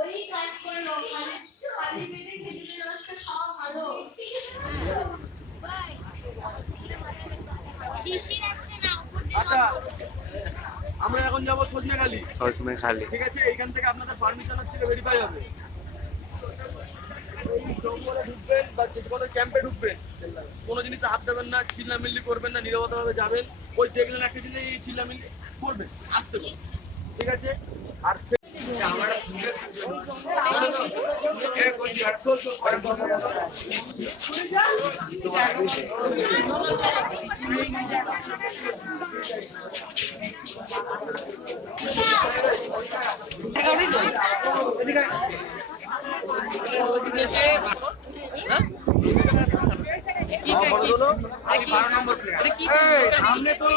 ওই কাজ করলো খালি পেটে খেজুরের রসটা খাওয়া ভালো। শিশির আসছে না উপর দিয়ে। আচ্ছা আমরা এখন যাব সজনেখালি। সজনেখালি ঠিক আছে, এইখান থেকে আপনাদের পারমিশন হচ্ছে ভেরিফাই হবে। জঙ্গলে ঢুকবেন বা যে কোনো ক্যাম্পে ঢুকবেন, কোনো জিনিসে হাত দেবেন না, চিল্লামিল্লি করবেন না, নীরবতাভাবে যাবেন। ওই দেখলেন একটা জিনিস এই চিল্লামিল্লি করবেন, আসতে করবেন, ঠিক আছে? আর সামনে তো